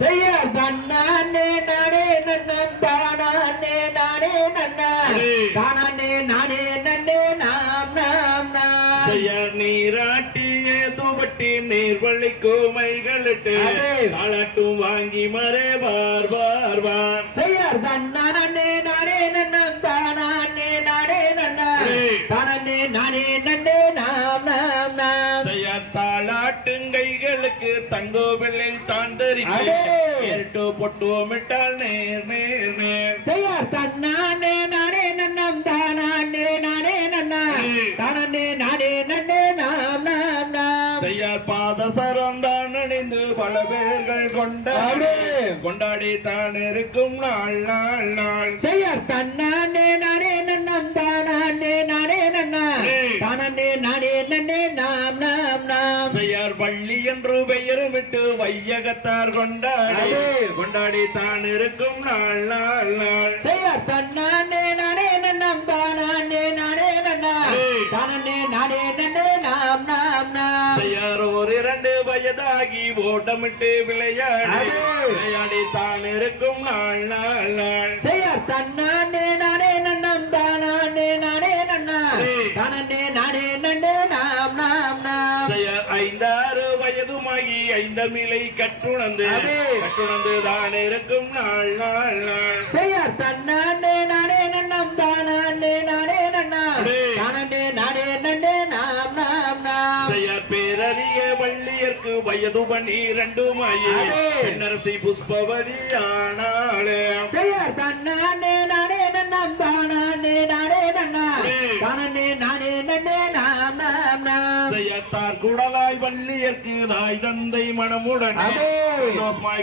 செய்ய தன்னானே நானே நன்னன் தானானே நானே நன்னா தானானே நானே நன்னே நாம் நாம் நாம் செய்ய நீராட்டியே துவட்டி நீர்வள்ளி கோமைகளிட்டு தாளாட்டும் வாங்கி மரே பார் பார் பார் செய்ய தன்னானே நானே நன்னன் தானானே நானே நன்னா தானானே நானே நன்னே நாம் நாம் நாம் செய்ய தாளாட்டுங்கைகளுக்கு தங்கோவிலில் தாண்டறிட்டு பொட்டுமிட்டால் நேர் நேர் நேர் செய்ய தன்னானே நானே நன்னம் தானானே நானே நன்னா தானே நானே நன்னே நாம் நாம் நாம் செய்ய பாதசரம் தான் அணிந்து பல பேர்கள் கொண்டாடி தான் இருக்கும் நாள் நாள் நாள் செய்ய தன்னானே நானே நன்னம் தானானே நானே நன்னா தானே நானே நன்னே நாம் நாம் நாம் செய்யார் பள்ளி என்று பெயர் விட்டு வையகத்தார் கொண்டாடி தான் இருக்கும் நாள் நாள் நாள் செய்ய தன்னானே நானே நன்னம் தானானே நானே நன்னா தானே நானே நன்னே நாம் நாம் நாம் செய்யார் ஒரு 2 வயதாகி ஓட்டமிட்டு விளையாடி தான் இருக்கும் நாள் நாள் நாள் செய்ய தன்னானே நானே நன்னம் தானானே நானே நன்னா தானே நானே நன்னே நாம் நாம் நாம் செய்ய 5 6 வயதுமாகி 5 மிலை கற்றுணர்ந்து தான் இருக்கும் நாள் நாள் நாள் செய்ய தன்னானே நானே நன்னம் தானானே நானே நன்னா தானே நானே நன்னே நாம் நாம் நாம் செய்ய பேரறிய வள்ளியர்க்கு வயது 12 பெண்ணரசி புஷ்பவதி ஆனாளே செய்ய தன்னானே நானே நன்னம் தானானே நானே நன்னா தானே நானே நன்னே நாம் நாம் நாம் செய்யத்தார் குடலாய் வள்ளியர்க்கு தாய் தந்தை மனமுடன்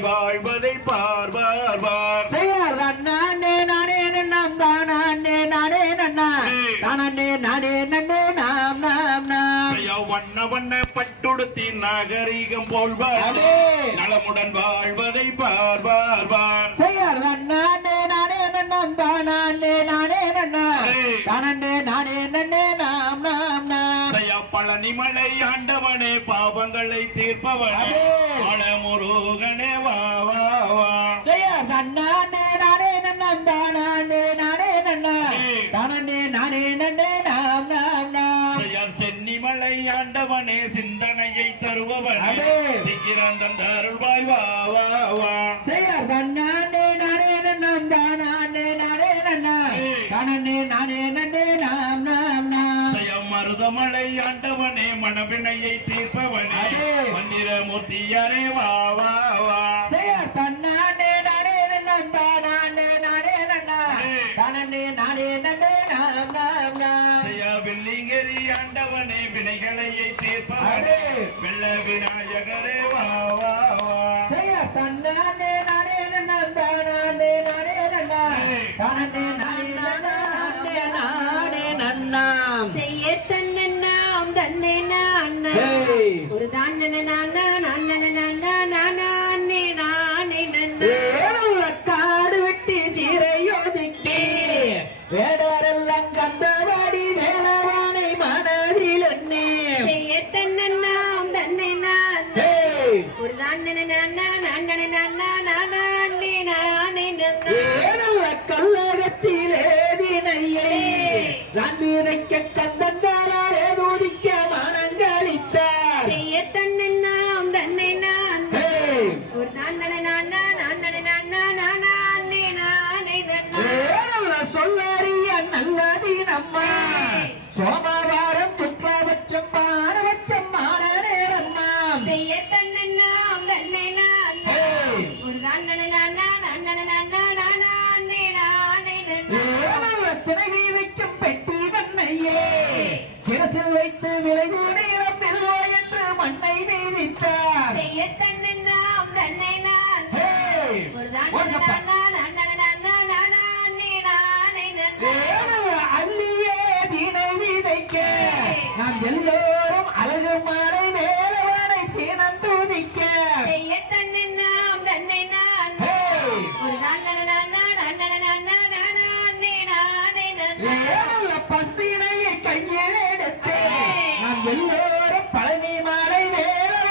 வாழ்வதை பார் பார் பார் செய்ய தன்னானே நானே நன்னம் தானானே நானே நன்னா தானே நானே நன்னே நாம் நாம் நாம் வண்ண வண்ண பட்டுடுத்தி நாகரிகம் போல்வார் நலமுடன் வாழ்வதை பார் பார் பார் செய்ய தன்னானே நானே நன்னம் தானானே நானே நன்னா தானே நானே நன்னே நாம் நாம் நாம் பழனிமலை ஆண்டவனே பாவங்களை தீர்ப்பவனே முருகனே வா வா வா செய்ய தன்னானே நானே நன்னம் தானானே நானே நன்னா தானே நானே நன்னே நாம் நாம் நாம் சென்னிமலை ஆண்டவனே சிந்தனையை தருபவனே சிக்கிரந்தன் தருள்வாய் வா வா வா செய்ய தன்னானே நானே நன்னம் தானானே நானே நன்னா தானே நானே நன்னே நாம் நாம் நாம் மருதமலை ஆண்டவனே மனவினையை தீர்ப்பவனே மந்திரமூர்த்தியரே வா வா வா செய்ய தன்னானே நானே நன்னம் தானானே நானே நன்னா தானே நானே நன்னே நாம் நாம் நாம் வெள்ளிங்கரி ஆண்டவனே வினைகளையை தீர்ப்பவனே வெள்ள விநாயகரே வா வா வா செய்ய தன்னானே நானே நன்னம் தானானே நானே நன்னா தானே நானே நன்னே நானே நன்னா செய்ய தன்னன்னாம் தன்னை நானா ஒரு தானன நானா நானன நானா நானே நானே நன்னா காடு வெட்டி சீரையோதிக்கே வேடரெல்லாம் கந்தவாடி வேளவானை மனதில் எண்ணே செய்ய தன்னன்னாம் தன்னை நானா ஒரு தானன நானா நானன நானா நானே நானே நன்னா கல்லகத்திலே தினையே நான் விதைக்க கந்தந்தாலே தூதிக்க மனங்களித்தார் செய்ய தன்னன்னாம் தன்னை நானா ஒரு தானன நானா நானன நானா நானே நானே நன்னா சொல்லறிய நல்லதி நம்மா சோமவாரம் சுற்றபட்சம் பாரபட்சம் மான நேரம்மா செய்ய தன்னன்னாம் தன்னை நானா ஒரு தானன நானா நானன நானா நானே நானே நன்னா தினை வீதைக்கும் பெட்டி தன்னையே சிரசில் வைத்து விலை கூடியம் எதிரோ என்று மண்ணை வீதித்தார் செய்ய தன்னன்னாம் தன்னை நானா ஒரு தானன நானா நானன நானா நானே நன்னா அல்லியே தினை வீதைக்க நாம் எல்லோரும் அழகு மாலை வேலவானை தீனம் தூதிக்க செய்ய தன்னன்னாம் தன்னை நானா ஒரு தானன நானா நானன நானா நானே நானே நன்னா பஸ்தினையை கையில் எடுத்து நாம் எல்லோரும் பழனி மாலை வேலவானை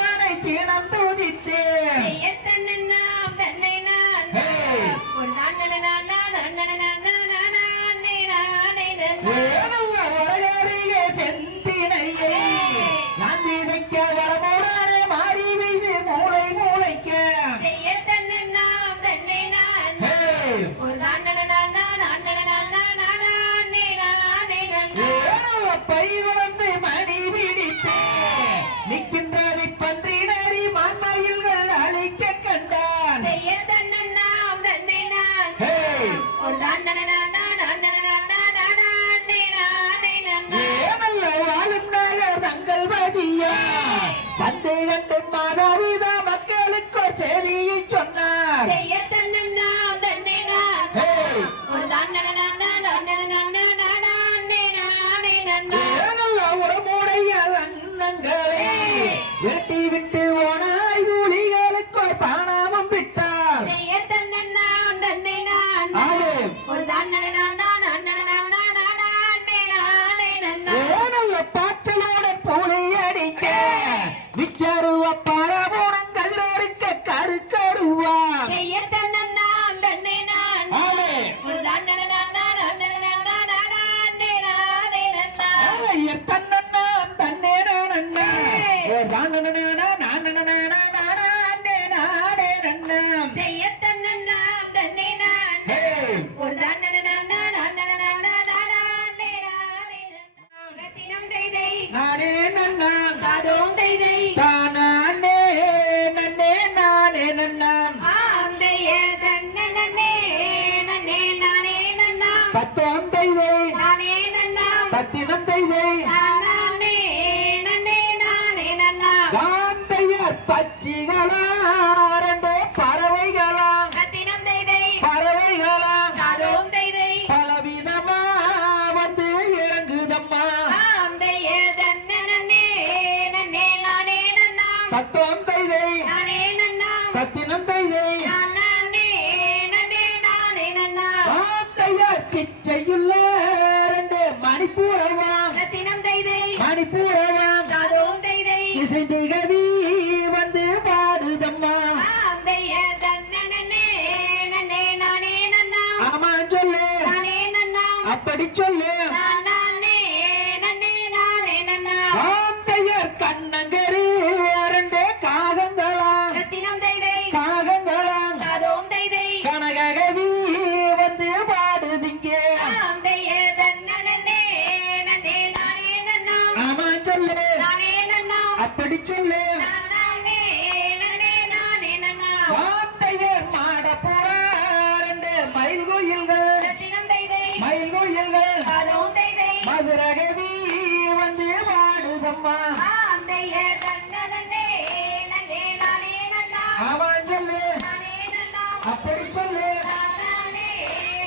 கண்டு கண்டு மாதாவிதா மக்களுக்கு ஒரு செய்தியை சொன்னார். செய்ய தன்னன்னாம் தன்னை நான் ஹேய்! ஒரு ஏனல்ல உரமுடைய அண்ணங்களே வெட்டி விட்டு ஓனாய் ஊழிகளுக்கு ஒரு பானாமம் விட்டார். செய்ய தன்னன்னாம் தன்னை நான் ஆடு. ஒரு ஏனல்ல பாச்சலுடன் பூனை அடிக்க விச்சருவ பரபுணம் கதிரறுக்க கரு கருவா. செய்ய தன்னன்னாம் தன்னை நான் ஆடு. ஒரு ஐயர் தன்னண்ணா தன்னே நானண்ணா ஓ தானண்ணா நானண்ணா நானே நானே நன்னா. செய்ய தன்னன்னாம் தன்னை நான் ஹேய்! ஒரு ரத்தினம் தைதை நானே நன்னா தாதோம் தைதை தானே நன்னே நானே நன்னா. ஆம் தைய தன்ன நன்னே நன்னே நானே நன்னா தத்துவம் தைதை நானே நன்னா தத்தினம் தைதை நானே நன்னே நானே நன்னா காந்தையர் பச்சிகளா ரெண்டு பறவைகளா ரத்தினம் தைதை பறவைகளா தாதோம் தைதை பலவிதமா வந்து இறங்குதம்மா. ஆம் தைய தன்ன நன்னே நன்னே நானே நன்னா தத்துவம் தைதை நானே நன்னா தத்தினம் தைதை நானே நன்னே நானே நன்னா காந்தையர் கிச்சையுள்ள ரெண்டு மணிப்பூரவாம் ரத்தினம் தைதை மணிப்பூரவாம் தாதோம் தைதை இசைந்தி கவி வந்து பாடுதம்மா. ஆம் தைய தன்ன நன்னே நன்னே நானே நன்னா ஆமா சொல்லு நானே நன்னா அப்படி சொல்லு. நானே நன்னே நானே நன்னா காந்தையர் கண்ணங்கரு ரெண்டு காகங்களா ரத்தினம் தைதை காகங்களா தாதோம் தைதை கனகவி வந்து பாடுதிங்க. ஆம் தைய தன்ன நன்னே நன்னே நானே நன்னா ஆமா சொல்லு நானே நன்னா அப்படி சொல்லு. நானே நன்னே நானே நன்னா காந்தையர் மாடப்புற ரெண்டு மயில் கோயில்கள் ரத்தினம் தைதை மயில் கோயில்கள் தாதோம் தைதை மதுரகவி வந்து பாடுதம்மா. ஆம் தைய தன்ன நன்னே நன்னே நானே நன்னா ஆமா சொல்லு நானே நன்னா அப்படி சொல்லு. நானே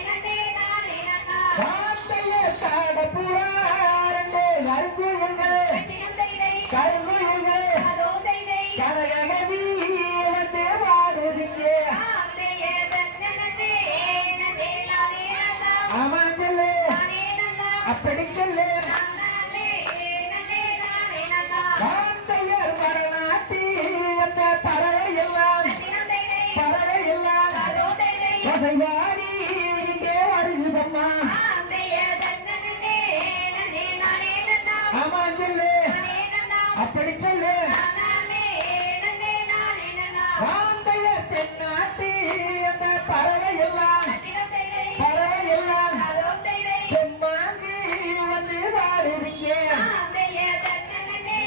நன்னே நானே நன்னா காந்தையர் காடப்புற ரெண்டு கருங்கோயில்கள் ரத்தினம் தைதை கருங்கோயில்கள் தாதோம் தைதை கனகவி வந்து பாடுதிங்க. ஆம் தைய தன்ன நன்னே நன்னே நானே நன்னா ஆமா சொல்லு நானே நன்னா அப்படி சொல்லு. நானே நன்னே நானே நன்னா காந்தையர் மரணாட்டி அந்த பறவை எல்லாம் ரத்தினம் தைதை பறவை எல்லாம் தாதோம் தைதை வசைவாடி இங்கே வருகுதம்மா. ஆம் தைய தன்ன நன்னே நன்னே நானே நன்னா ஆமா சொல்லு நானே நன்னா அப்படி சொல்லு. நானே நன்னே நானே நன்னா காந்தையர் தென்னாட்டி அந்த பறவை எல்லாம் ரத்தினம் தைதை பறவை எல்லாம் தாதோம் தைதை செம்மாங்கி வந்து பாடுறீங்க. ஆம் தைய தன்ன நன்னே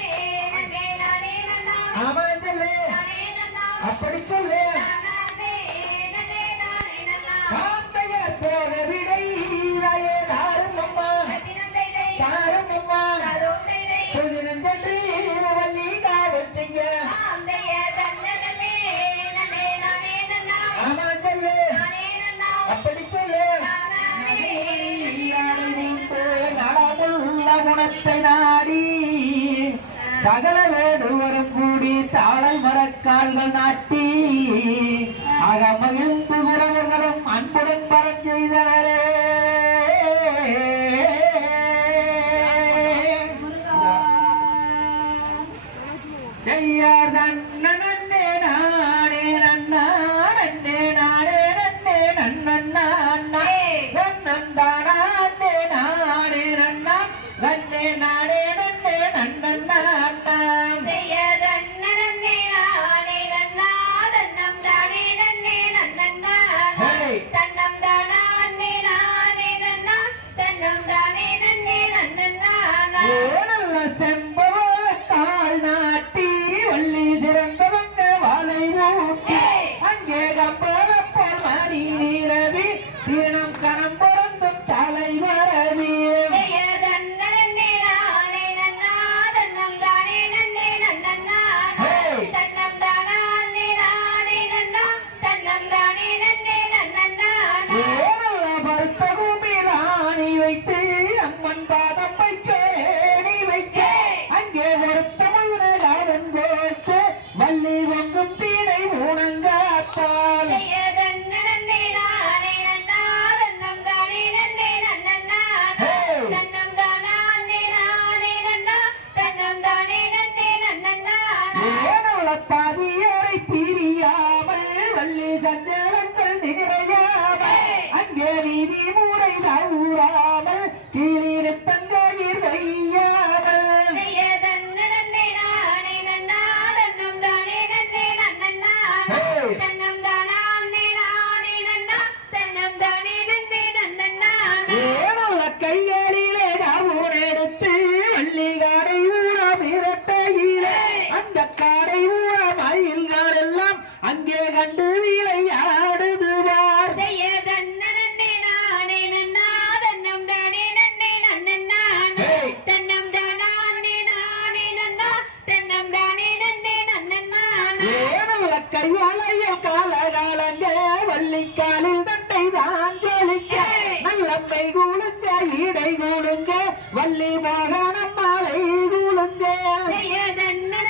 நன்னே நானே நன்னா ஆமா சொல்லு நானே நன்னா அப்படி சொல்லு. நானே நன்னே நானே நன்னா காந்தையர் போக விடை தாரும் அம்மா ரத்தினம் தைதை தாரும் அம்மா தாதோம் தைதை புதினஞ்சென்று வள்ளி காவல் செய்ய. ஆம் தைய தன்ன நன்னே நன்னே நானே நன்னா ஆமா சொல்லு நானே நன்னா அப்படி சொல்லு. நானே யானை உண்டு நலமுள்ள குணத்தை நாடி சகல வேடுவரும் கூடி தாளை மரக்கால்கள் நாட்டி அகமகிழ்ந்து உறவுகளும் அன்புடன் பரம் செய்தனரே. செய்யார் நன்னே நானே நன்னா நன்னே நானே நன்னே நன்னண்ணா நன்னந்தானே நானே நன்னா நன்னே நானே நன்னே நன்னண்ணா. செய்ய தன்ன நன்னே நானே நன்னா தன்னம் தானே நன்னே நன்னன்னா ஹேய்! தன்னம் தானா நன்னே நானே நன்னா தன்னம் தானே நன்னே நன்னன்னா நல்ல செம்பவ கால் நாட்டி வள்ளி சிறந்தவங்க வாழை ஊட்டி அங்கே கம்பள போல் மணி நீரவி தினம் கணம் பிறந்தும் தலை வரவி. செய்ய தன்ன நன்னே நானே நன்னா தன்னம் தானே நன்னே ஊராமல் கீழிரு தங்காயிர் வையாமல் செய்யதன்னே நானே நன்னா தன்னம் தானே நன்னே நன்னா தன்னம் தானே நானே நன்னா தன்னம் தானே நன்னே நன்னா ஏனல்ல கைகளிலே காவூர் எடுத்து வள்ளிகாடை ஊர மிரட்டையிலே அந்த காடை ஊர மயில்கள் எல்லாம் அங்கே கண்டு விளையாடுதுவார் செய்யதன்னே நானே நன்னா தன்னம் தானே நன்னே நன்னா தன்னம் தானே நானே நன்னா தன்னம் தானே நன்னே நன்னா ஏனல்ல கைவாளைய காலகாலங்க வள்ளிக்காலில் தண்டை தான் ஜொலிக்க நல்லம்மை கூழுங்க இடை கூழுங்க வள்ளி வாகனம் மாலை கூழுங்க செய்யதன்னே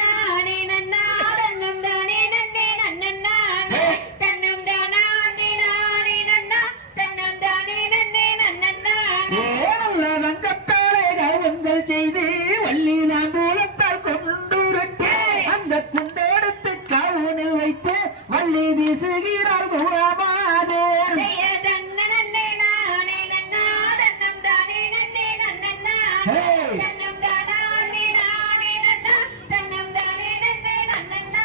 நானே நன்னா தன்னம் தானே நன்னே நன்னா தன்னம் தானே நானே நன்னா தன்னம் தானே நன்னே நன்னா ஏனல்ல தங்கத்தாலே கவுங்கள் செய்து வள்ளி நாம்பூலத்தால் கொண்டுருட்டு அந்த குண்டெடுத்து காவூனில் வைத்து வள்ளி வீசுகிறாள் கூறமாதே செய்யதன்னே நானே நன்னா தன்னம் தானே நன்னே நன்னா தன்னம் தானே நானே நன்னா தன்னம் தானே நன்னே நன்னா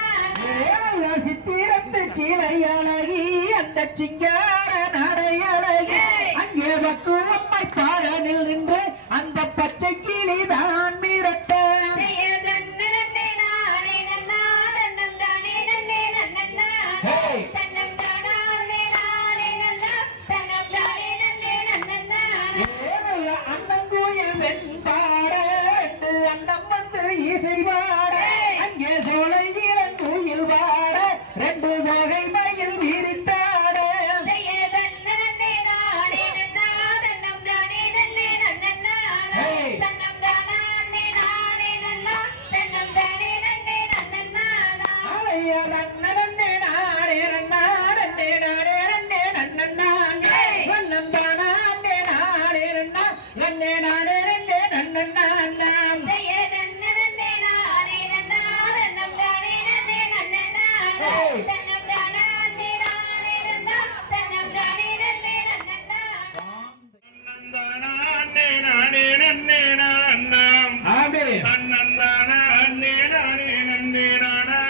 ஏனல்ல சித்திரத்து சீலை அழகி அந்த சிங்கார நடை அழகி அங்கே பக்குவம்மை பாரனில் நின்று அந்த பச்சை கிளி தான் மிரட்ட செய்யதன்னே நானே நன்னா தன்னம் தானே நன்னே நன்னா தன்னம் தானே நானே நன்னா தன்னம் தானே நன்னே நன்னா ஏனல்ல அண்ணங்கோயில் வெண்பாட ரெண்டு அண்ணம் வந்து இசை பாட அங்கே சோலை இளங்கோயில் பாட ரெண்டு வகை மயில் விரித்தாட செய்யதன்னே நானே நன்னா தன்னம் தானே நன்னே நன்னா தன்னம் தானே நானே நன்னா தன்னம் தானே நன்னே நன்னா ஆலையர் அண்ணனே நானே நன்னாடனே நானே நன்னே நன்னன்னானே வண்ணம் தானே நானே நன்னா நன்னே நானே நன்னே நன்னன்னான் செய்யதன்னே நானே நன்னா தன்னம் தானே நன்னே நன்னா தன்னம் தானே நானே நன்னா தன்னம் தானே நன்னே நன்னா தன்னந்தானே நானே நன்னே நானாம் ஆமே தன்னந்தானே நானே நன்னே நானே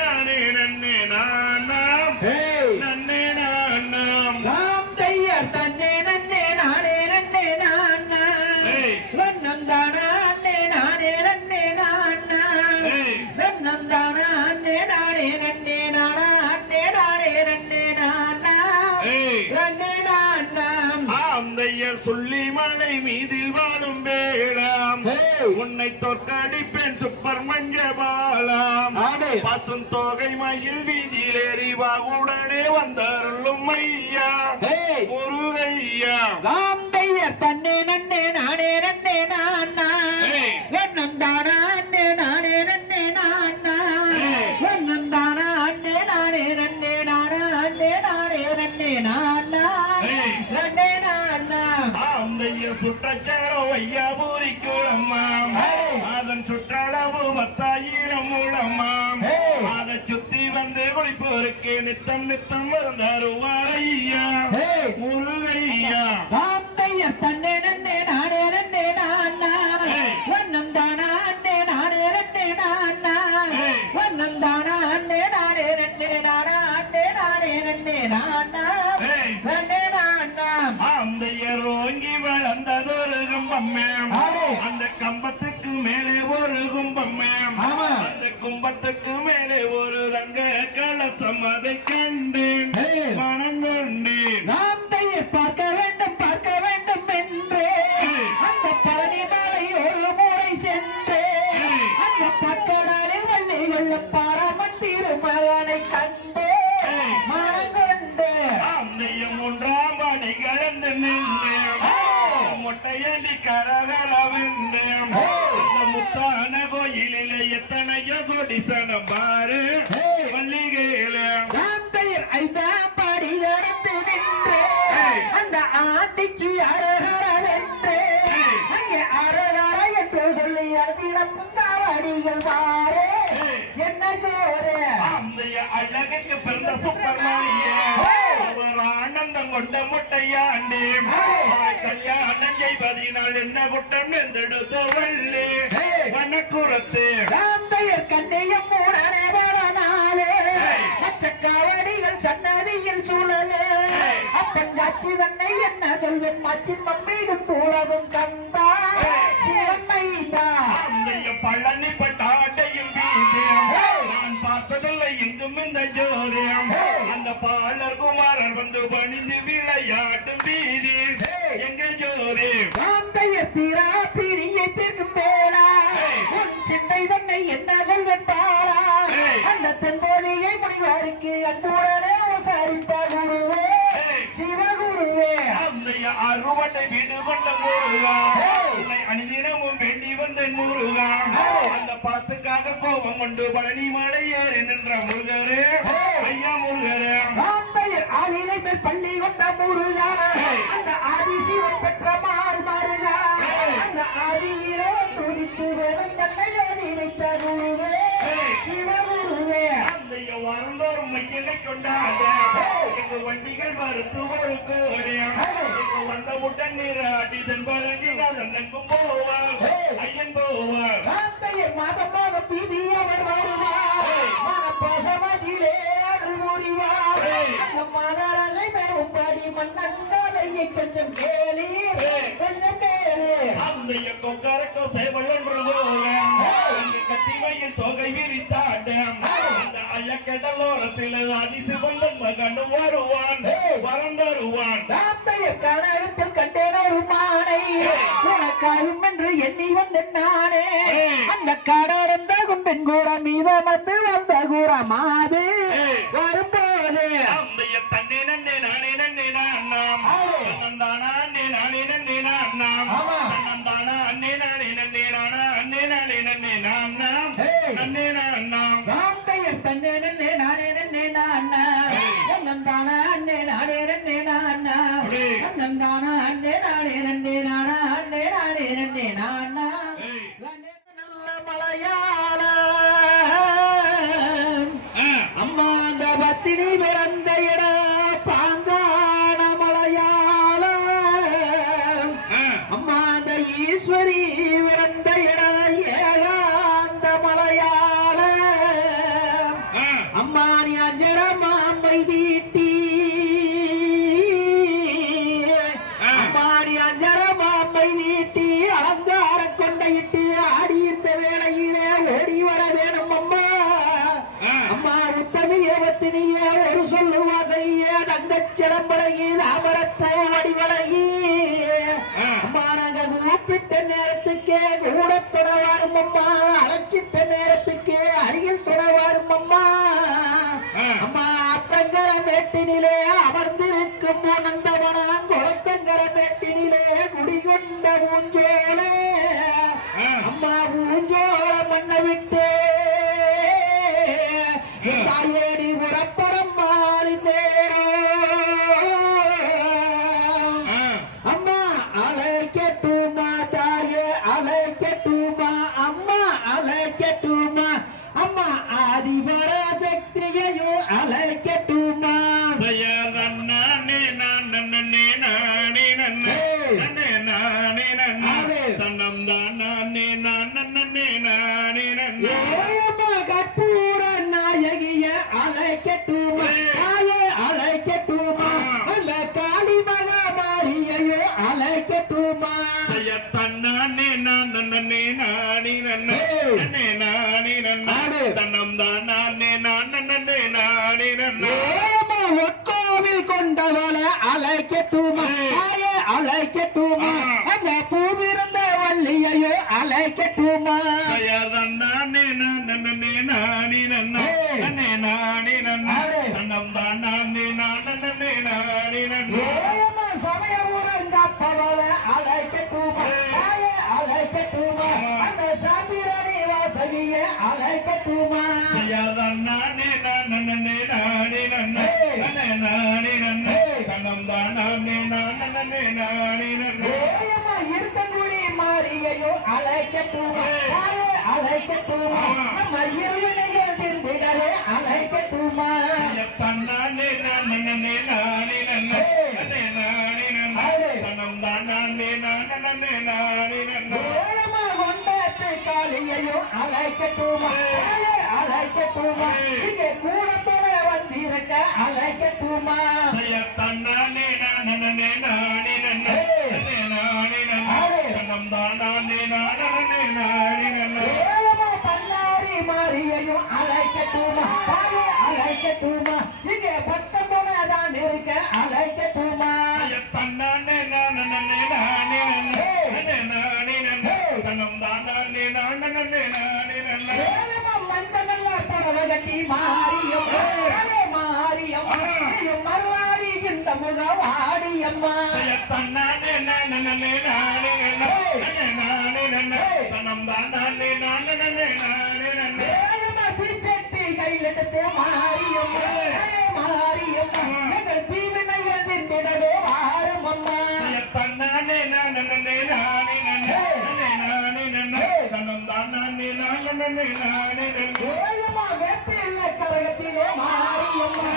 நானே நன்னே நானாம் ஹேய் நன்னே நானாம் நாம் தையர் தன்னே நன்னே நானே நன்னே நான்னா ஏய். வண்ணம் தானே நானே நன்னே நான்னா ஏய். வண்ணம் தானே நானே நன்னே நானா அன்னே நானே நன்னே நான்னா ஏய். நன்னே நான்னாம் ஆந்தையர் சொல்லி மலை மீதில் வாழும் வேளாம் ஹேய். உன்னை தோற்கடிப்பேன் சுப்பர் மஞ்ச பாலாம் ஆமே. பசும் தொகை மயில் வீதியில் எறிவா உடனே வந்தருளும் ஐயா ஹேய். முருகையா நாம் தையர் தன்னே நன்னே நானே நன்னே நான்னா ஏய். வண்ணம் தானே நானே நன்னே நான்னா ஏய். வண்ணம் தானே நானே நன்னே நானா அன்னே நானே நன்னே நான்னா ஏய். நன்னே நான்னா ஆந்தையர் சுற்றச்சாரோ ஐயாபூரி குளமாம் ஏய். அதன் சுற்றளவு 10,000 முழமாம் ஏய். அதை சுத்தி வந்து குளிப்போருக்கு நித்தம் நித்தம் வருந்தாருவார் ஐயா ஏய். முருகையா நாம் தையர் தன்னே நன்னே நானே நன்னே நான்னா ஏய். வண்ணம் தானே நானே நன்னே நான்னா ஏய். வண்ணம் தானே நானே நன்னே நானா அன்னே நானே நன்னே நான்னா ஏய். நன்னே நான்னா ஆந்தையர் ஓங்கி வளர்ந்ததொரு கும்பம்மேம் ஆமே. அந்த கம்பத்துக்கு மேலே ஒரு கும்பம்மேம் ஆமா. அந்த கும்பத்துக்கு மேலே ஒரு தங்க கலசம் அதை கண்டேன் ஏய். மனம் கொண்டேன் நாம் தையர் பார்க்க வேண்டும் என்றே ஏய். அந்த பழனி மலை ஒரு முறை சென்றே ஏய். அந்த பக்கடலில் வள்ளி கொள்ள பரமன் திருமகனை கண்டே ஏய். மனங்கொண்டே ஆந்தையும் 3ஆம் படி கலந்து நின்றேன் ஏய். மொட்டையண்டி கரகரவென்றேன் ஏய். அந்த முத்தான கோயிலிலே எத்தனையோ கோடி சனம் பாரு ஏய். மல்லிகையில நாம் தையர் 5ஆம் படி கடந்து நின்றே ஏய். அந்த ஆண்டிக்கு அரகரவென்றே ஏய். அங்கே அரகர என்று சொல்லி அடினம் காவடிகள் வாரே ஏய். என்ன ஜோரே ஆந்தைய அழகுக்கு பிறந்த சுப்பர்மானியே ஏய். அவர் ஆனந்தம் கொண்ட முட்டையாண்டி கல்யாணம் செய்வதினால் என்ன குட்டம் எந்தெடுத்து வள்ளி வனக்குறத்து ராந்தையர் கண்ணையம் மூடனே நாளே லட்சக்காவடிகள் சன்னதியில் சூழலே அப்பன் காட்சி தன்னை என்ன சொல்வன் மாச்சின் மம்மியும் தூளவும் கந்தா சிவன் மைந்தா பழனி பட்டாட்டையும் வீதியம் நான் பார்த்ததில்லை எங்கும் இந்த ஜோதியம் அந்த பாலர் குமாரர் வந்து பணிந்து விளையாட்டும் வீதி எங்க ஜோதி ராந்தையர் தீரா பிரியை தீர்க்கும் வேளா உன் சிந்தை தன்னை என்ன சொல்வன் பாரா அந்த தென்போதியை முனிவாருக்கு அன்புடனே உசாரிப்பாள் குருவே சிவகுருவே அந்தைய அறுவடை வீடு கொண்ட முருகா உன்னை அணிதினமும் வேண்டி வந்த முருகா அந்த பழத்துக்காக கோபம் கொண்டு பழனி மலை ஏறி நின்ற முருகரே ஐயா முருகரே ராந்தையர் ஆளிலை மேல் பள்ளி கொண்ட முருகான அந்த ஆதிசிவன் பெற்ற மாறுகா அந்த ஆதியிலே துதித்து வேதம் தன்னை எழுதி வைத்த குருவே சிவகுருவே அந்தைய வாழ்ந்தோறும் மையலை கொண்டாட எங்க வண்டிகள் மருத்துவர் கோடையம் எங்க வந்த முட்டன் நீராட்டிதன் பழனி நன்னுக்கும் போவார் ஐயன் போவார் ராந்தையர் மாதம் பீதி அவர் வருவார் மனப்பாசமதிலே அருள் புரிவார் அந்த மாதரசை பெறும் படி மன்னங்காலையை கொஞ்சம் கேளீர் கொஞ்சம் கேளீர் அந்தைய கொக்கரக்கோ சேவலொன்று போல அங்க கத்திமையில் தொகை விரித்தாட்டம் அந்த ஐயக்கடலோரத்தில் அதிசிவந்தன் மகனும் வருவான் வரம் தருவான் ராந்தையர் கனகத்தில் கண்டேன் ஒரு மானை உனக்காயும் என்று எண்ணி வந்தேன் நானே அந்த கடந்த குண்டன் கூட மீதமர்ந்து வந்த கூட மாது வரும்போது அந்தைய தன்னே நன்னே நானே நன்னே நாம் தன்னந்தானா அண்ணே நானே நன்னே நாம் தன்னந்தானா அண்ணே நானே நன்னே நானா அண்ணே நானே நன்னே நாம் நன்னே நாம் ராந்தையர் தன்னே நன்னே நானே நன்னே நானா நந்தானா அண்ணே நானே நன்னே நானா நந்தானா அண்ணே நானே நன்னே நானா அண்ணே நானே நன்னே நானா நல்ல மலையாளம் அம்மா அந்த பத்தினி பிறந்த இடம் பாங்கான மலையாளம் அம்மா அந்த ஈஸ்வரி பிறந்த இடம் ஏகாந்த மலையாளம் அம்மா நீ அஞ்சரம் அம்மை தீட்டி அம்மா நீ அஞ்சரம் அம்மை தீட்டி அலங்கார கொண்டையிட்டு ஆடி இந்த வேளையிலே ஓடி வர வேணும் அம்மா அம்மா உத்தமிய பத்தினிய ஒரு சொல்லு வாசைய தங்கச்சிலம்பழகி தாமரப்பூ வடிவழகி அம்மா நாங்க கூப்பிட்ட நேரத்துக்கே கூட தொடவாரும் அம்மா அழைச்சிட்ட நேரத்துக்கு அருகில் தொடவாரும் அம்மா அம்மா ஆத்தங்கர மேட்டினிலே அமர்ந்திருக்கும் நந்தவனம் குளத்தங்கர மேட்டினிலே குடிகொண்ட ஊஞ்சோலே அம்மா ஊஞ்சோல மண்ண விட்டு தாயேடி புறப்படம் மாறி அம்மா அழைக்கட்டுமா தாயே அழைக்கட்டுமா அம்மா அழைக்கட்டுமா அம்மா ஆதிபராசக்தியையும் அழைக்கட்டுமா நானே நான் நன்னே நானே நன்னே நானே நன்னே தன்னம் தான் நானே நான் நன்னே நானே நன்னே அம்மா கற்பூர நாயகிய அழைக்கட்டுமா தாயே அழைக்கட்டுமா அந்த காளி மகா மாரியையோ அழைக்கட்டுமா தன்னானே நான் நன்னே நானே நன்னே நானே நன்னே தன்னம் தான் நானே நான் நன்னே நானே நன்னே ஒட்கோவில் கொண்டவள அழைக்கட்டுமா தாயே அழைக்கட்டுமா அந்த பூவிருந்த வள்ளியையோ அழைக்கட்டுமா நானே நான் நன்னே நானே நன்னே நானே நன்னே தன்னம் தான் நானே நான் நன்னே நானே நன்னே சமய ஊரங்கப்பவள அழைக்கட்டுமா தாயே அழைக்கட்டுமா அந்த சாம்பிராணி வாசகிய அழைக்கட்டுமா நானே நான் நன்னே நானே நன்னே நானே நன்னே தன்னம் தான் நானே நான் நன்னே நானே நன்னே இருக்கங்குடி மாரியையோ அழைக்கட்டுமா தாயே அழைக்கட்டுமா நம்ம இருவினைகள் தீர்ந்திடவே அழைக்கட்டுமா தன்னானே நான் நன்னே நானே நன்னே நன்னே நானே நன்னா ஏமா கொண்டாட்டு காளியையும் அழைக்கட்டுமா அழைக்கட்டுமா இங்கே கூடத்தோட வந்திருக்க அழைக்கட்டுமா தன்னானே நானே நானே நன்னே நானே நன்னா தன்னம் தானே நானே நானே நன்னா ஏமா பண்ணாரி மாரியையும் அழைக்கட்டுமா அழைக்கட்டுமா இங்கே பக்கத்தோட தான் இருக்க அழைக்கட்டுமா தன்னானே நானே நானே நன்னே நானே நன்னே தன்னம் தானே நானே நானே நன்னா ஏமா மஞ்சள் புடவை கட்டி மாரியம்மா மாரியம்மா மறுவாடி இந்த முகவாடியம்மா தன்னானே நானே நானே நானே நன்னே தன்னம் தானே நானே நானே நன்னே ஏமா பிச்சட்டி கையில் எடுத்து மாரியம்மா மாரியம்மா எங்கள் ஜீவனை எழுதிடவே வாரமம்மா தன்னானே நானே நானே நானே நன்னே தன்னம் தானே நானே நானே நன்னே ஏமா வெப்பில்ல கரகத்திலே மாரியம்மா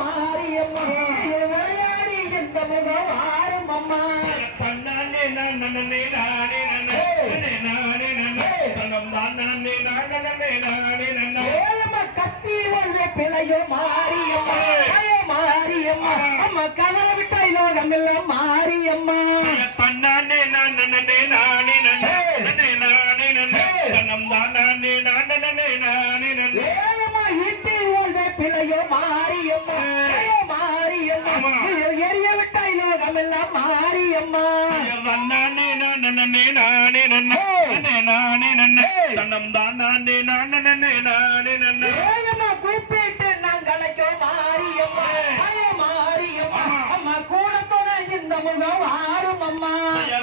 மாரியம்மா விளையாடி இந்த முகவாரமம்மா தன்னானே நானே நானே நானே நன்னே தன்னம் தானே நானே நானே நன்னே ஏமா கத்தி ஒன்று பிழையோ மாரியம்மா மாரியம்மா அம்மா கலர விட்டாய் லோகம் எல்லாம் மாரியம்மா தன்னானே நானே நானே நானே நன்னே தன்னம் தானே நானே நானே நன்னே ஏமா இட்டி ஒன்று பிழையோ மாரியம்மா மாரியம்மா எரிய விட்டாய் லோகம் எல்லாம் மாரியம்மா தன்னானே நானே நானே நானே நன்னே தன்னம் தானே நானே நானே நன்னே ஏமா கூப்பிட்டு நாங்களைக்கோ மாரியம்மா மாரியம்மா அம்மா கூடத்தோட இந்த முகம் ஆறும் அம்மா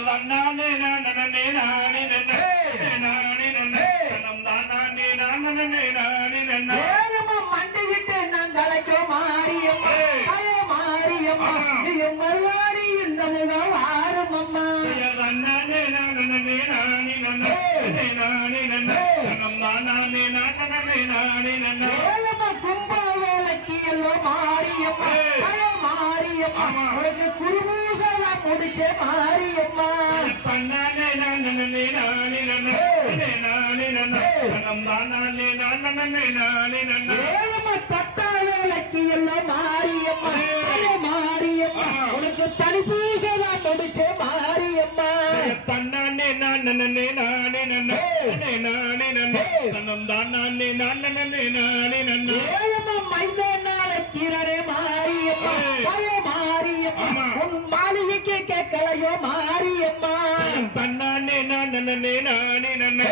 தன்னானே நானே நானே நன்னே தன்னம் தானே நானே நானே நன்னே ஏமா மண்டிக்கிட்டு நாங்களைக்கோ மாரியம்மா மாரியம்மா நீ மறுவாடி இந்த முகம் ஆறும் அம்மா தன்னானே நானே நன்னே தன்னம் தானே நானே நன்னே ஏமா கும்ப வேலைக்கு எல்லாம் மாரியம்மா மாரியம்மா உனக்கு குருபூசலாம் முடிச்ச மாரியம்மா தன்னானே நானே நன்னே தன்னம் தானே நானே நன்னே ஏமா தட்டா வேலைக்கு எல்லாம் மாரியம்மா மாரியம்மா உனக்கு தனி பூசலாம் முடிச்ச மாரியம்மா தன்னானே நானே நன்னே தன்னம் தானே நானே நன்னே ஏமா மைத நாளைக்கிறனே மாரியம்மா மாரியம்மா உன் மாளிகைக்கு கேட்கலையோ மாரியம்மா தன்னானே நானே நன்னே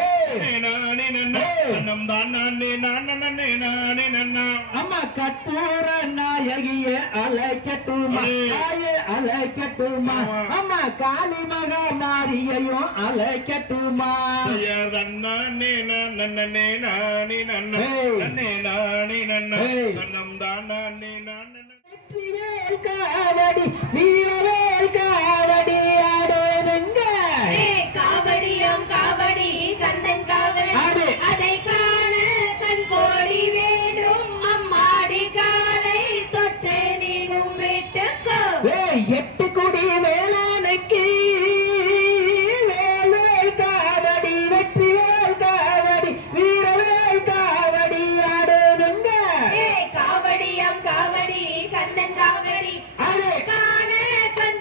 தன்னம் தானே நானே நன்னா அம்மா கற்பூர நாயகிய அழைக்கட்டுமா அழைக்கட்டுமா அம்மா காளி மகா மாரியையும் அழைக்கட்டுமா தன்னானே நானே நன்னே தன்னம் தானே நானே வெற்றிவேல் காவடி வீரவேல் காவடி ஆடுதுங்க காவடியாம் காவடி கந்தன் காவடி ஆடு. அதை காண கண் கோடி வேண்டும் அம்மாடி காலை தொட்டு நீயும் விட்டுக்கோ எட்டு குடி வேளாணைக்கு வேல்வேல் காவடி வெற்றிவேல் காவடி வீரவேல் காவடி ஆடுதுங்க காவடியாம் காவடி கந்தன் காவடி ஆடு. காண கண்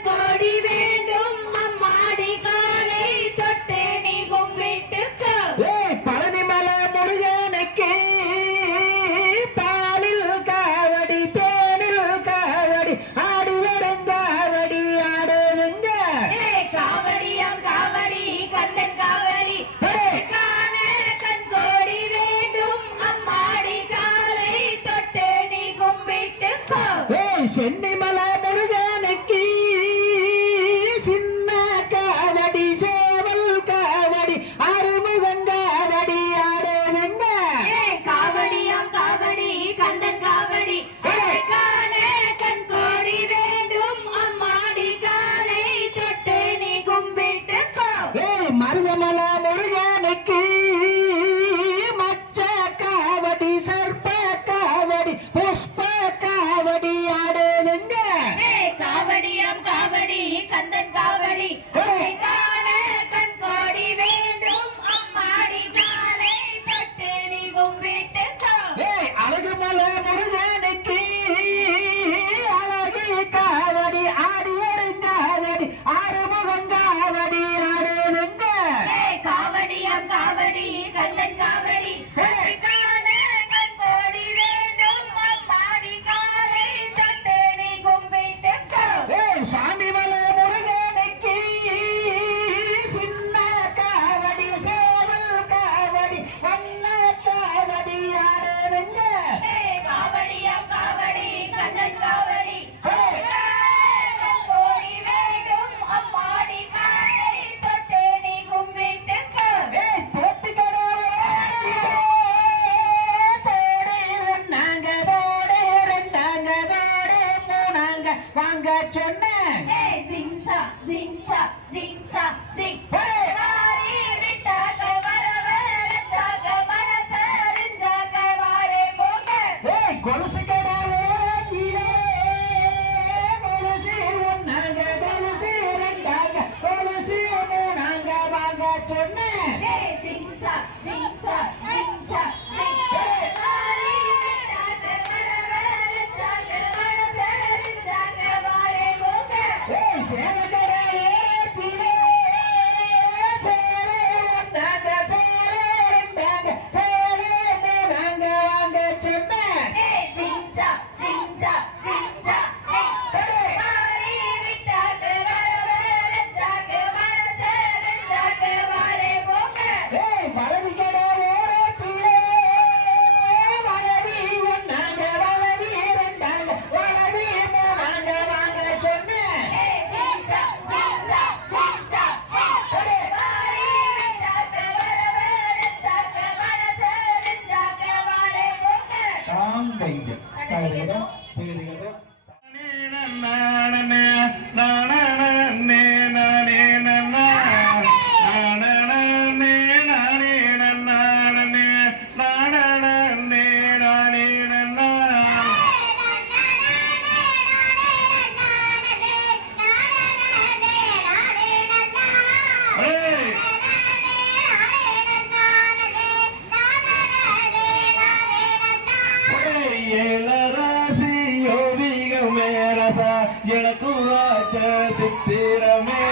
எனக்கு வாச்ச சித்திரமே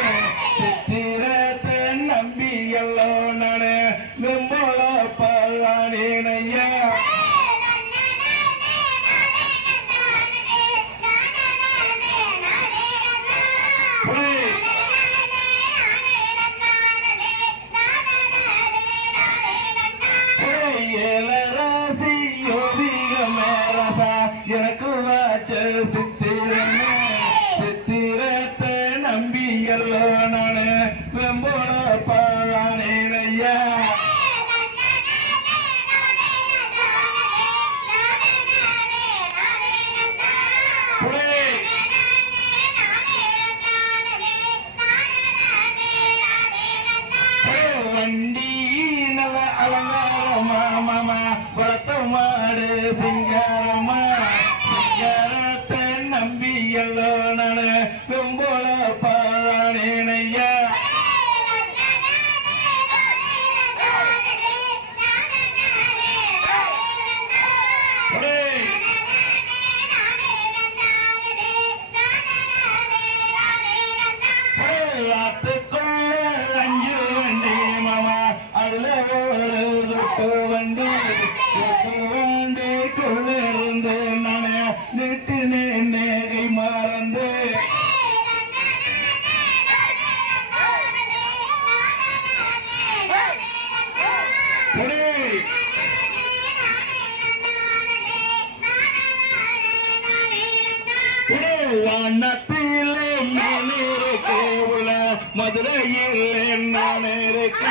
சித்திரத்தை நம்பி எல்லோ நானே வெம்போல பழனினையா எனக்கு வாச்ச சித்திரமே சித்திரத்தை நம்பி எல்லோ நானே வெம்போல பழனினையா வண்டி நல்ல அலங்காரமா மாமா வளர்த்த மாடு சிங்காரமா சிங்காரத்தை நம்பி எல்லோ நானே வெம்போல பழனினையா அஞ்சு வண்டி மாமா அதுல ஒரு சொட்டு வண்டி வண்டிக்குள்ள இருந்து நானே நிட்டு நேகை மறந்து வானத்திலே மீனிருக்கு உள்ள மதுரையில் நான் இருக்க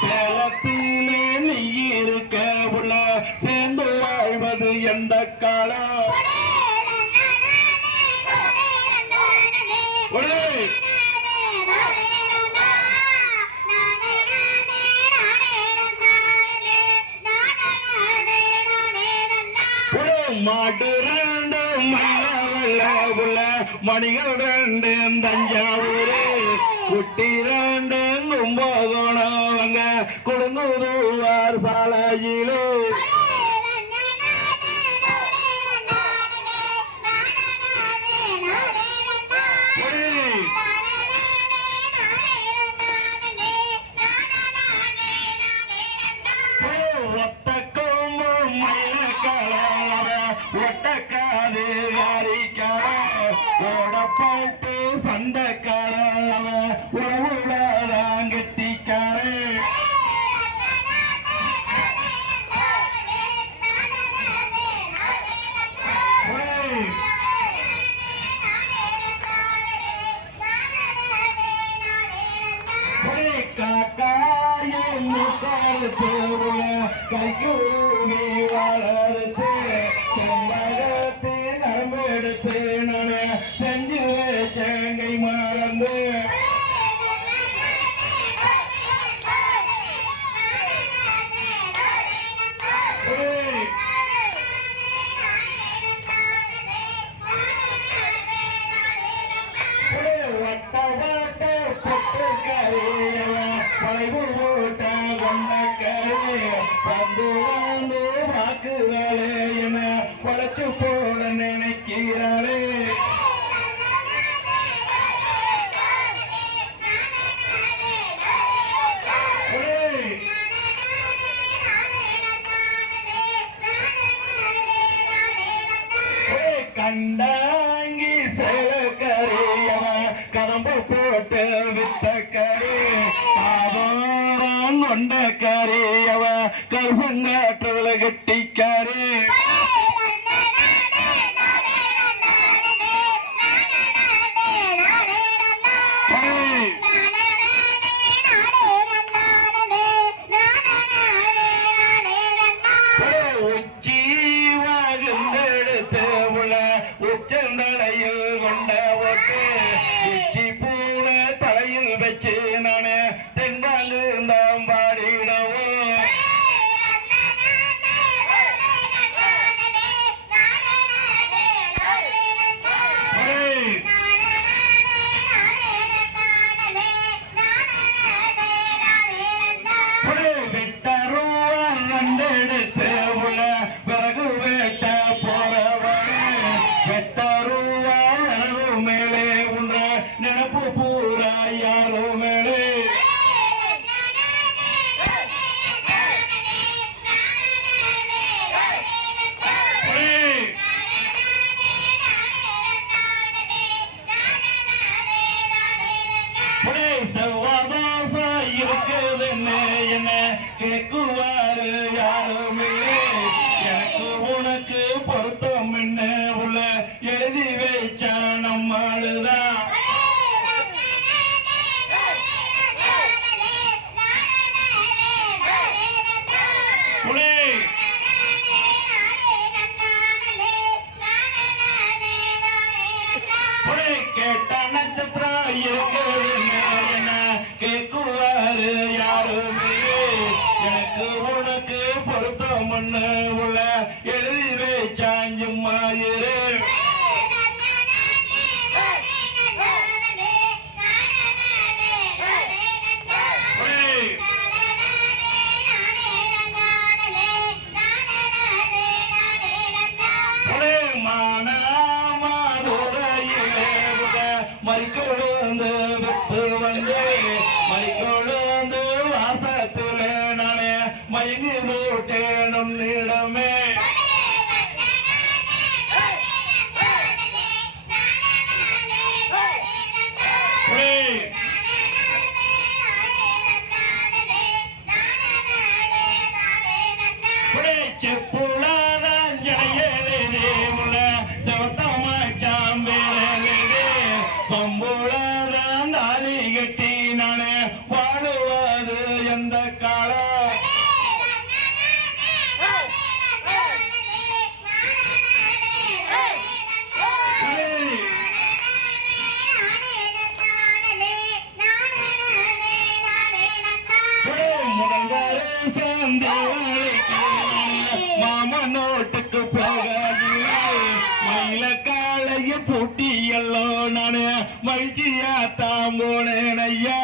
சேலத்திலே நீ இருக்க உள்ள சேர்ந்து வாழ்வது எந்த காலம் மாட்டு ரெண்டு மல்ல மணிகள் ரெண்டு தஞ்சாவூரு குட்டி ரெண்டு கும்பகோணவங்க கொடுங்குதுவார் சாலையிலு ஒட்டக்காது ஓடப்பாட்டு சண்டைக்கார உறவுடாதான் கெட்டிக்காரு காக்காயும் கைக்கூவி வளர்த்து செம்பகத்தை நம்பெடுத்து நான் செஞ்சு வச்சங்கை மறந்து பழைவு போட்ட கொண்டக்கரை வந்து வந்து வாக்குகளே என பழச்சு போட நினைக்கிறாளே கண்டாங்கி சேலக்கரையவ கதம்பு போட்டு வித்தக்கரை ஆதாரம் கொண்ட கரையவ கருசங்காற்றுல கெட்டிக்காரு உச்சந்தலையில் கொண்ட ஒட்டு உச்சி பூன தலையில் வச்சு நானே தென்பாங்கு தாம் பாடிடவோ கேக்குவாரு யாரும் இல்லை எனக்கு உனக்கு பொருத்தம் என்ன உள்ள எழுதி வைச்சா நம்மளுதான் கேட்ட நட்சத்திரம் என்ன கேக்குவாரு யாருமே எனக்கு உனக்கு பொருத்தம் ஒண்ணு உள்ள எழுதி வைச்சாஞ்சும்மாயிரு மைக்கொழுந்து விட்டு வந்து மைக்கொழுந்து வாசத்துல நானே மயங்கி போட்டேன் உன்னிடமே செப்புளாதான் ஜெயலலிதே உள்ள சவத்தமா சாம்பேரே பம்புளாதான் தாலி கட்டி நானே வாழுவது எந்த காலம் முதல்வர் சந்திவாளிக்கு மாமனோட்டுக்கு போகவில்லை மயில காலைய பூட்டி எல்லோ நானு மகிழ்ச்சியா தான் போனேன் ஐயா